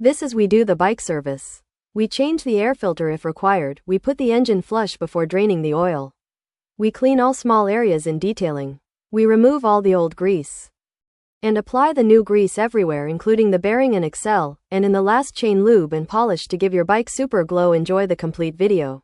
This is we do the bike service. We change the air filter if required, we put the engine flush before draining the oil. We clean all small areas in detailing. We remove all the old grease. And apply the new grease everywhere including the bearing and axle, and in the last chain lube and polish to give your bike super glow. Enjoy the complete video.